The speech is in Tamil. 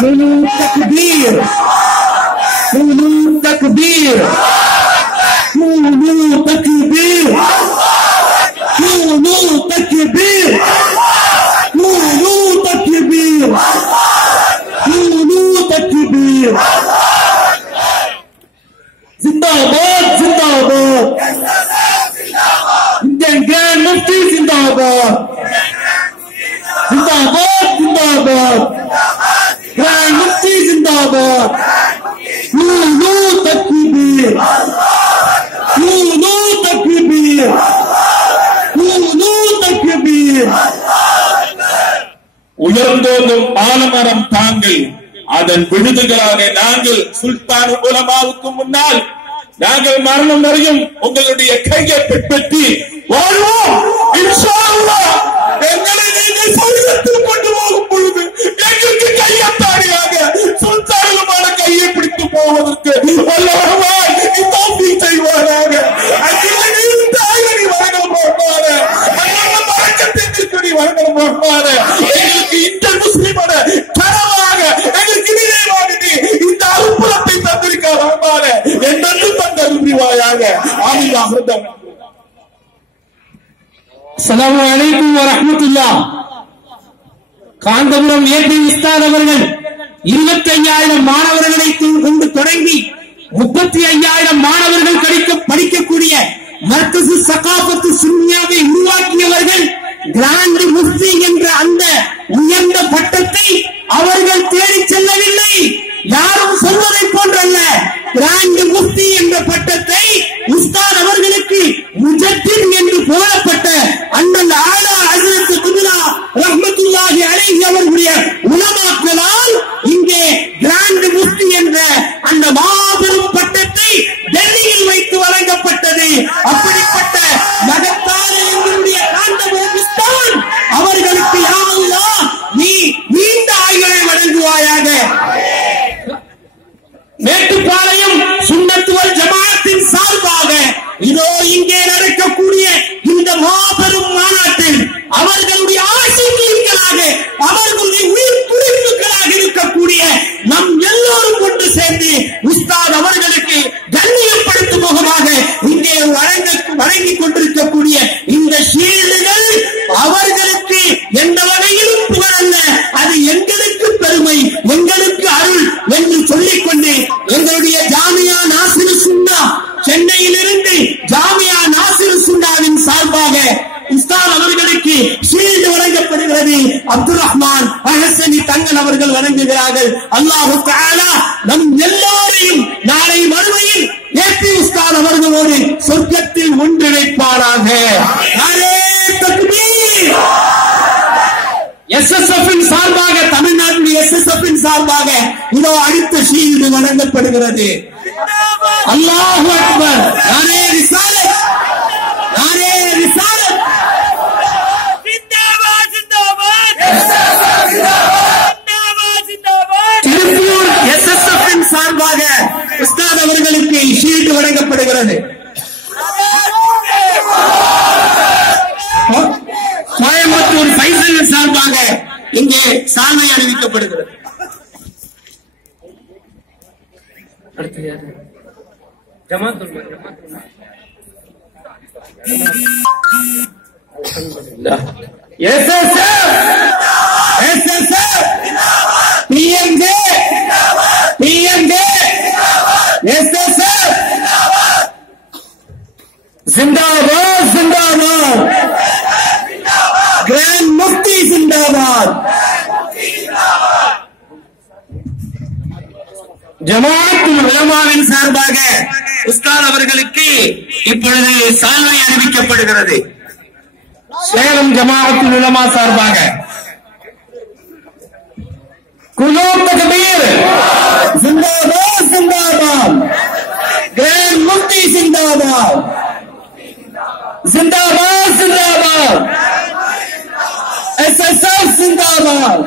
قولوا تكبير قولوا تكبير قولوا تكبير قولوا تكبير قولوا تكبير قولوا تكبير زنداباد زنداباد Indian Grand Mufti Zindabad Zindabad Zindabad Grand Mufti Zindabad Qulu takbir Qulu takbir Qulu takbir உயர்ந்தோங்கும் ஆலமரம் தாங்கள் அதன் விடுதுகளாக நாங்கள் சுல்தான் உலமாவுக்கு முன்னால் நாங்கள் மரணம் வரையும் உங்களுடைய கையை பின்பற்றி வாழ்வோம் இன்ஷா அல்லாஹ். எங்களை நீங்கள் சொர்க்கத்தில் கொண்டு போகும் பொழுது எங்களுக்கு கையத்தாடியாக சுல்தானுமான கையை பிடித்து போவதற்கு வல்லவராய் தௌஃபீக் செய்வாராக. அகிலனை வணங்கம் போவார மறக்கத்திற்கு வணங்கம் போவார. எங்களுக்கு இந்த முஸ்லிமோட கனவாக எங்களுக்கு நினைவாக நீ இந்த அற்புதத்தை தந்திருக்க வரமாற என்னென்று தந்த அறிவாயாக ஆமீன். அஸ்ஸலாமு அலைக்கும் வரஹ்மத்துல்லாஹ். காந்தபுரம் ஏபி உஸ்தாத் அவர்கள் 25,000 மாணவர்களை கொண்டு தொடங்கி 35,000 மாணவர்கள் படிக்கக்கூடிய மர்கஸ் சகாபத்து சுன்னியாவை உருவாக்கியவர்கள் கிராண்ட் முஃப்தி என்ற அந்த உயர்ந்த பட்டத்தை அவர்கள் தேடிச் செல்லவில்லை. யாரும் சொல்வதை போன்றல்ல. கிராண்ட் முஃப்தி என்ற பட்டத்தை உஸ்தாத் அவர்களுக்கு முஜத்தித் என்று புகழப்பட்ட அண்ணல் ஆலா ஹஜ்ரத் குதுரா ரஹ்மத்துல்லாஹி அலைஹி அவர்களுடைய உலமாக்களால் இங்கே கிராண்ட் முஃப்தி என்ற அந்த மாபெரும் பட்டத்தை டெல்லியில் வைத்து வழங்கப்பட்டது. அப்படிப்பட்ட மகத்தான எங்களுடைய காந்தபுரம் உஸ்தாத் அவர்களுக்கு யா அல்லாஹ் நீ நீண்ட ஆயுளை வழங்குவாயாக. மேட்டுப்பாளையம் சுன்னத் வல் ஜமாஅத்தின் சார்பாக இதோ இங்கே நடக்கக்கூடிய இந்த மாபெரும் மாநாட்டில் அவர்களுடைய ஆசிரியர்களாக அவர்களுடைய உயிர் துடிப்புகளாக இருக்கக்கூடிய நம் எல்லோரும் கொண்டு சேர்ந்து உஸ்தாத் அவர்களுக்கு கண்ணியப்படுத்தும் முகமாக இங்கே வழங்கிக் கொண்டிருக்கக்கூடிய இந்த ஷீல்டுகள் அவர்களுக்கு எந்த வகையிலும் புகழல்ல, அது எங்களுக்கு பெருமை, எங்களுக்கு அருள் என்று சொல்லிக்கொண்டு எங்களுடைய ஜாமியா நாசிரு சுன்னா சென்னையிலிருந்து ஜாமியா நாசிரு சுன்னாவின் சார்பாக உஸ்தாத் அவர்களுக்கு ஷீல்டு வழங்கப்படுகிறது. அப்துல் ரஹ்மான் அஹ்சனி தங்கன் அவர்கள் வழங்குகிறார்கள். அல்லாஹு தஆலா நம் எல்லோரையும் நாளை மறுமையில் ஏபி உஸ்தாத் அவர்களோடு சொர்க்கத்தில் ஒன்றிணைப்பாராக. நாரே தக்பீர். SSF சார்பாக தமிழ்நாட்டுடைய SSF சார்பாக இதோ அடுத்த ஷீல்டு வழங்கப்படுகிறது. அல்லாஹு அக்பர். நாரே ரிசாலத் நாரே ரிசாலத். ஜிந்தாபாத் ஜிந்தாபாத் ஜிந்தாபாத் ஜிந்தாபாத். திருப்பூர் SSF சார்பாக உஸ்தாத் அவர்களுக்கு ஷீல்டு வழங்கப்படுகிறது. கோயம்புத்தூர் ஃபைசல் சார்பாக இங்கே சால்வை அறிவிக்கப்படுகிறது. PMJ SSF जिंदाबाद जिंदाबाद. கிராண்ட் முஃப்தி ஜிந்தாபாத். ஜமாஅத்துல் உலமாவின் சார்பாக உஸ்தாத் அவர்களுக்கு இப்பொழுது சால்வை அறிவிக்கப்படுகிறது. சேலம் ஜமாஅத்துல் உலமா சார்பாக குலூ தக்பீர். ஜிந்தாபாத் ஜிந்தாபாத். கிராண்ட் முஃப்தி ஜிந்தாபாத். जिंदाबाद जिंदाबाद. SSF जिंदाबाद.